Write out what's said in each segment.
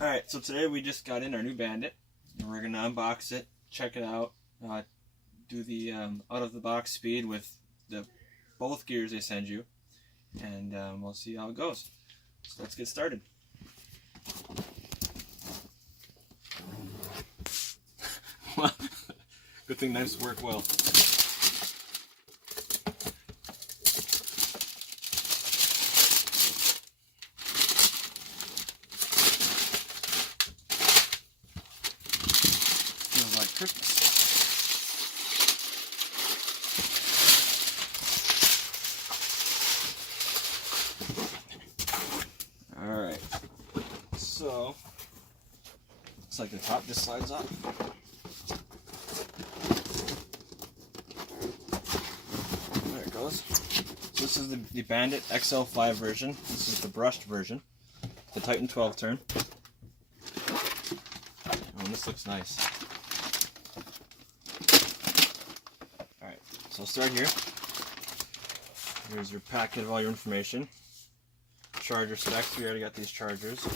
Alright, so today we just got in our new Bandit, and we're going to unbox it, check it out, do the out-of-the-box speed with both gears they send you, and we'll see how it goes. So let's get started. Good thing knives work well. Feels like Christmas. Alright, so looks like the top just slides off. There it goes. So this is the Bandit XL5 version. This is the brushed version. The Titan 12 turn. Oh, this looks nice. Alright, so I'll start here. Here's your packet of all your information. Charger specs, we already got these chargers.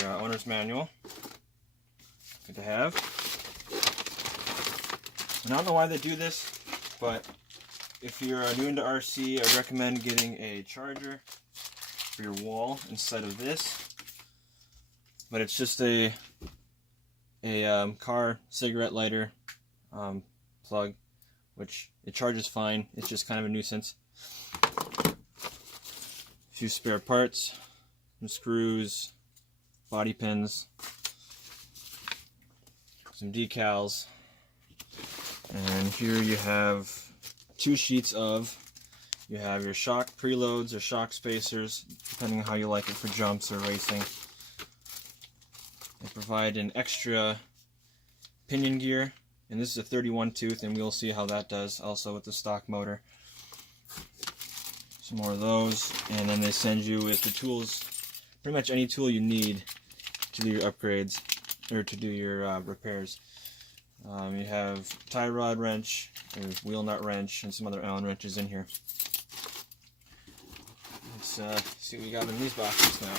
Your owner's manual. Good to have. And I don't know why they do this, but if you're new into RC, I recommend getting a charger for your wall instead of this. But it's just a car cigarette lighter plug, which it charges fine. It's just kind of a nuisance. A few spare parts, some screws, body pins, some decals, and here you have two sheets of, you have your shock preloads or shock spacers, depending on how you like it for jumps or racing. They provide an extra pinion gear, and this is a 31 tooth, and we'll see how that does also with the stock motor. Some more of those, and then they send you with the tools, pretty much any tool you need to do your upgrades or to do your repairs. You have tie rod wrench, there's wheel nut wrench, and some other Allen wrenches in here. Let's see what we got in these boxes now.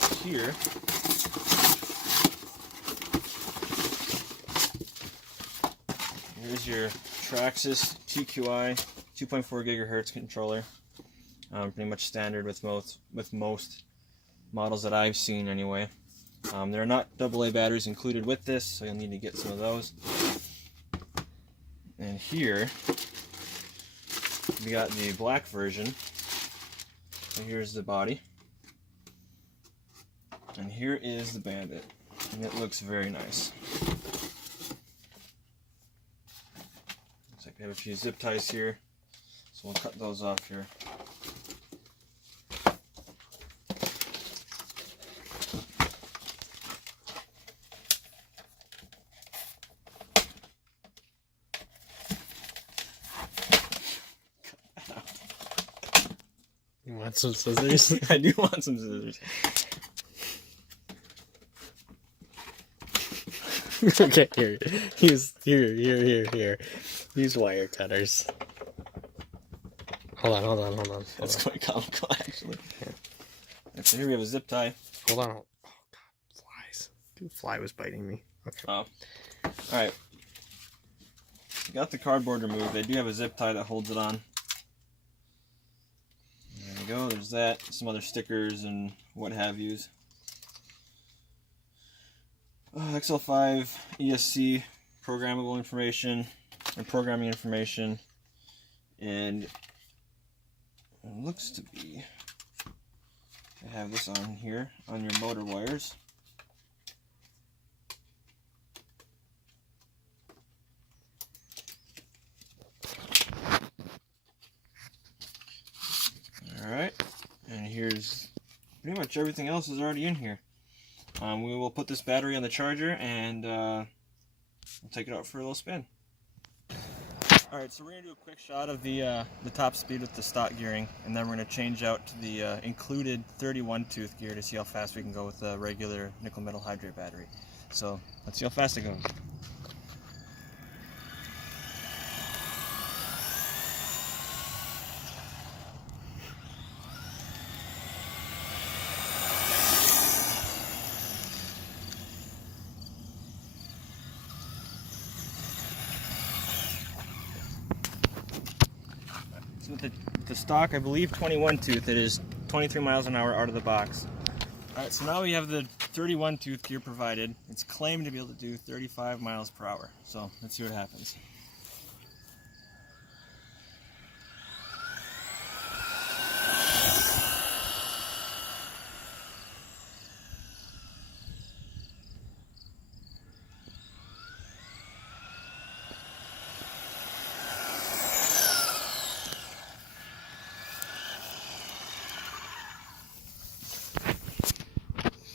So here, here's your Traxxas TQI 2.4 gigahertz controller. Pretty much standard with most models that I've seen anyway. There are not AA batteries included with this, so you'll need to get some of those. And here we got the black version. So here's the body. And here is the Bandit. And it looks very nice. Looks like they have a few zip ties here. So we'll cut those off here. You want some scissors? I do want some scissors. Okay, here. Here. Use wire cutters. Hold on. That's quite comical, actually. Yeah. So here we have a zip tie. Hold on. Oh, God. Flies. Dude, fly was biting me. Okay. Oh. Alright. Got the cardboard removed. They do have a zip tie that holds it on. There you go. There's that. Some other stickers and what have yous. XL5 ESC programmable information and programming information, and it looks to be, I have this on here on your motor wires. Alright, and here's pretty much everything else is already in here. We will put this battery on the charger and we'll take it out for a little spin. Alright, so we're going to do a quick shot of the top speed with the stock gearing, and then we're going to change out to the included 31 tooth gear to see how fast we can go with the regular nickel metal hydrate battery. So let's see how fast it goes. So with the stock, I believe 21 tooth, it is 23 miles an hour out of the box. Alright, so now we have the 31 tooth gear provided. It's claimed to be able to do 35 miles per hour. So let's see what happens.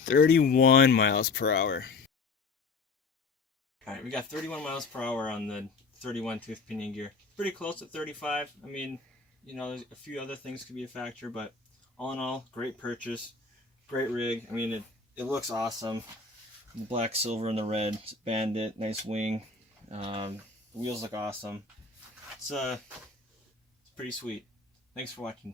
"31 miles per hour. Alright, we got 31 miles per hour on the 31 tooth pinion gear. Pretty close to 35. I mean, you know, there's a few other things could be a factor, but all in all, great purchase, great rig. I mean, it looks awesome. The black, silver, and the red. It's a Bandit, nice wing. The wheels look awesome. It's pretty sweet. Thanks for watching.